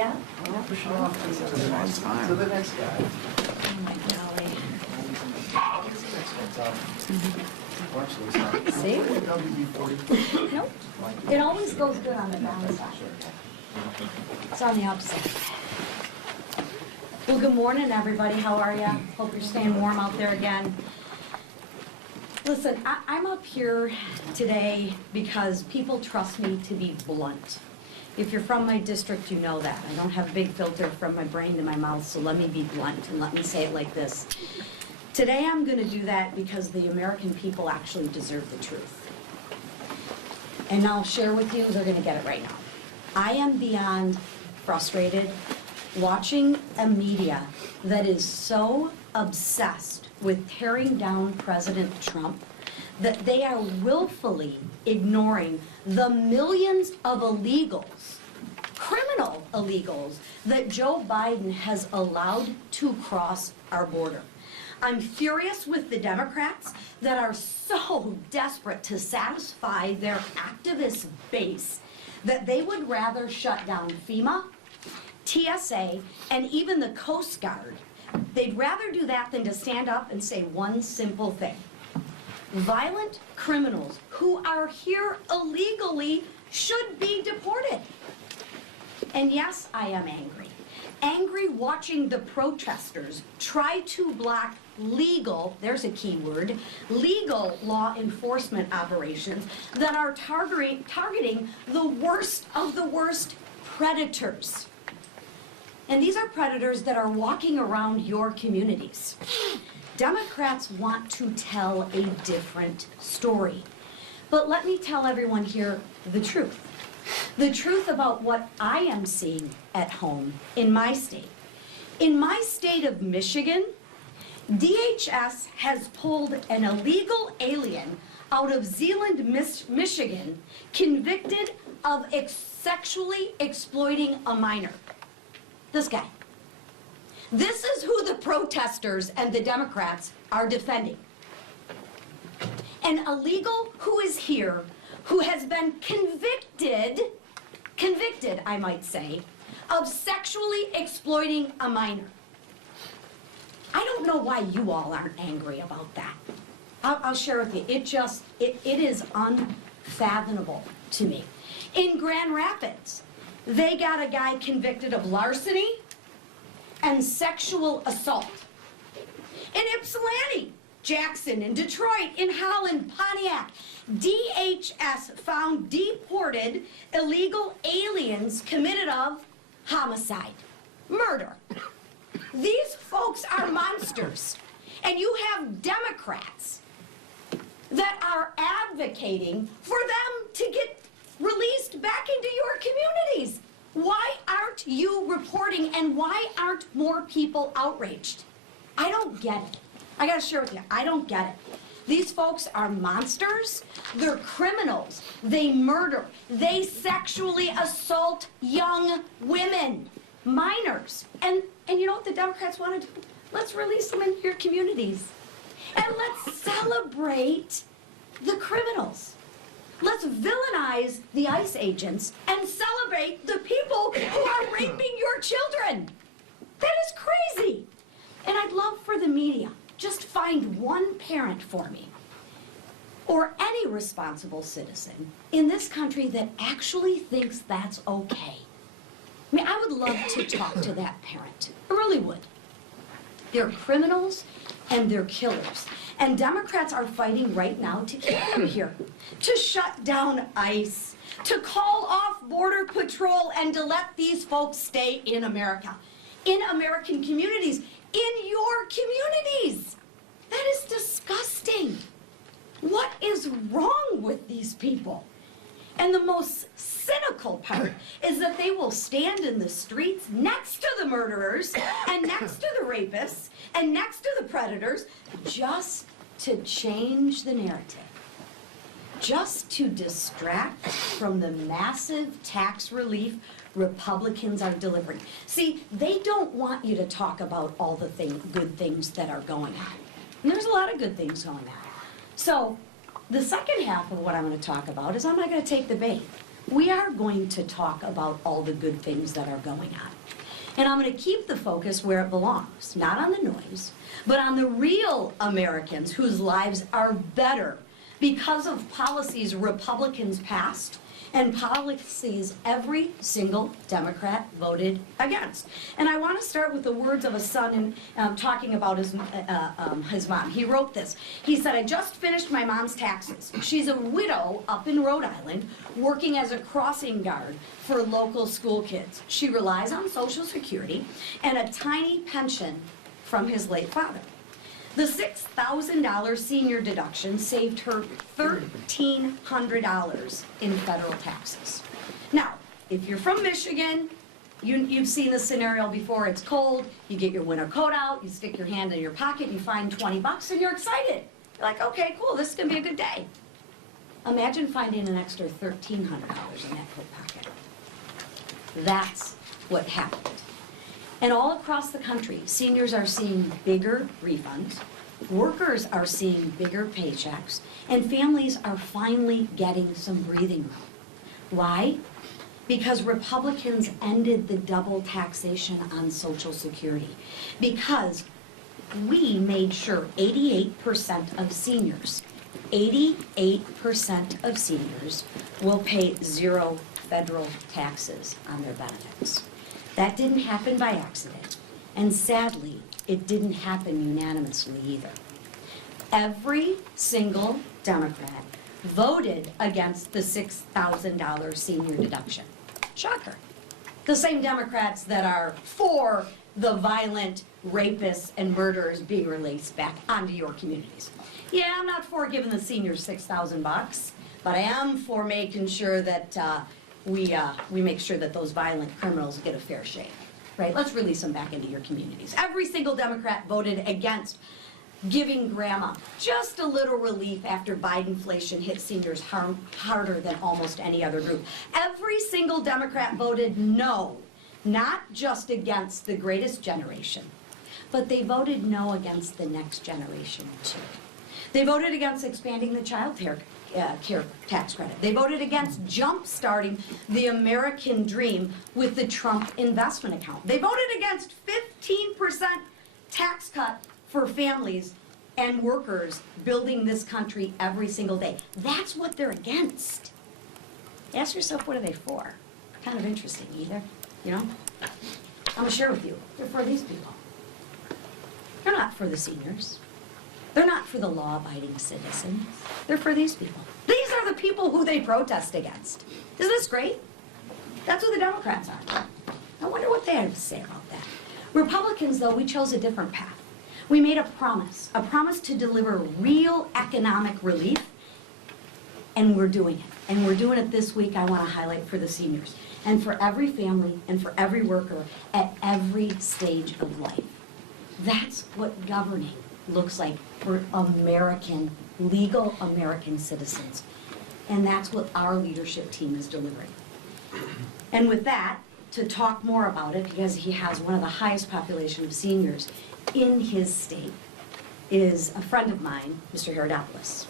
Yeah. Push it off to the next guy. Oh my golly. Watch this. See? WD-40. Nope. It always goes good on the downside. It's on the upside. Well, good morning, everybody. How are you? Hope you're staying warm out there again. Listen, I'm up here today because people trust me to be blunt. If you're from my district, you know that. I don't have a big filter from my brain to my mouth, so let me be blunt and let me say it like this. Today I'm going to do that because the American people actually deserve the truth. And I'll share with you, they're going to get it right now. I am beyond frustrated watching a media that is so obsessed with tearing down President Trump that they are willfully ignoring the millions of illegals, criminal illegals, that Joe Biden has allowed to cross our border. I'm furious with the Democrats that are so desperate to satisfy their activist base that they would rather shut down FEMA, TSA, and even the Coast Guard. They'd rather do that than to stand up and say one simple thing. Violent criminals who are here illegally should be deported. And yes, I am angry. Angry watching the protesters try to block legal, there's a key word, legal law enforcement operations that are targeting the worst of the worst predators. And these are predators that are walking around your communities. Democrats want to tell a different story. But let me tell everyone here the truth. The truth about what I am seeing at home in my state. In my state of Michigan, DHS has pulled an illegal alien out of Zeeland, Michigan, convicted of sexually exploiting a minor. This guy. This is who the protesters and the Democrats are defending. An illegal who is here, who has been convicted, I might say, of sexually exploiting a minor. I don't know why you all aren't angry about that. I'll share with you. It is unfathomable to me. In Grand Rapids, they got a guy convicted of larceny and sexual assault. In Ypsilanti, Jackson, in Detroit, in Holland, Pontiac, DHS found deported illegal aliens committed of homicide, murder. These folks are monsters. And you have Democrats that are advocating for them to get released back into your communities. Why aren't you reporting, and why aren't more people outraged? I don't get it. I gotta share with you, I don't get it. These folks are monsters. They're criminals. They murder. They sexually assault young women, minors. And you know what the Democrats want to do? Let's release them into your communities. And let's celebrate the criminals. Let's villainize the ICE agents and celebrate the people who are raping your children. That is crazy. And I'd love for the media, just find one parent for me, or any responsible citizen in this country that actually thinks that's okay. I mean, I would love to talk to that parent. I really would. They're criminals and they're killers. And Democrats are fighting right now to keep them here, to shut down ICE, to call off Border Patrol, and to let these folks stay in America, in American communities, in your communities. That is disgusting. What is wrong with these people? And the most cynical part is that they will stand in the streets next to the murderers and next to the rapists and next to the predators just to change the narrative, just to distract from the massive tax relief Republicans are delivering. See, they don't want you to talk about all the good things that are going on. And there's a lot of good things going on. So the second half of what I'm going to talk about is I'm not going to take the bait. we are going to talk about all the good things that are going on. And I'm going to keep the focus where it belongs, not on the noise, but on the real Americans whose lives are better because of policies Republicans passed and policies every single Democrat voted against. And I want to start with the words of a son talking about his mom. He wrote this. He said, "I just finished my mom's taxes. She's a widow up in Rhode Island working as a crossing guard for local school kids. She relies on Social Security and a tiny pension from his late father. The $6,000 senior deduction saved her $1,300 in federal taxes." Now, if you're from Michigan, you've seen this scenario before. It's cold, you get your winter coat out, you stick your hand in your pocket, you find 20 bucks and you're excited. You're like, okay, cool, this is gonna be a good day. Imagine finding an extra $1,300 in that coat pocket. That's what happened. And all across the country, seniors are seeing bigger refunds, workers are seeing bigger paychecks, and families are finally getting some breathing room. Why? Because Republicans ended the double taxation on Social Security. Because we made sure 88% of seniors will pay zero federal taxes on their benefits. That didn't happen by accident, and sadly, it didn't happen unanimously either. Every single Democrat voted against the $6,000 senior deduction. Shocker. The same Democrats that are for the violent rapists and murderers being released back onto your communities. Yeah, I'm not for giving the seniors $6,000, but I am for making sure that we make sure that those violent criminals get a fair shake, right? Let's release them back into your communities. Every single Democrat voted against giving grandma just a little relief after Bidenflation hit seniors harder than almost any other group. Every single Democrat voted no, not just against the greatest generation, but they voted no against the next generation too. They voted against expanding the child care tax credit. They voted against jump-starting the American dream with the Trump investment account. They voted against 15% tax cut for families and workers building this country every single day. That's what they're against. Ask yourself, what are they for? Kind of interesting, either, you know? I'm gonna share with you, they're for these people. They're not for the seniors. They're not for the law-abiding citizens. They're for these people. These are the people who they protest against. Isn't this great? That's who the Democrats are. I wonder what they have to say about that. Republicans, though, we chose a different path. We made a promise to deliver real economic relief, and we're doing it. And we're doing it this week, I want to highlight, for the seniors, and for every family, and for every worker at every stage of life. That's what governing looks like for American, legal American citizens. And that's what our leadership team is delivering. And with that, to talk more about it, because he has one of the highest population of seniors in his state, is a friend of mine, Mr. Herodopoulos.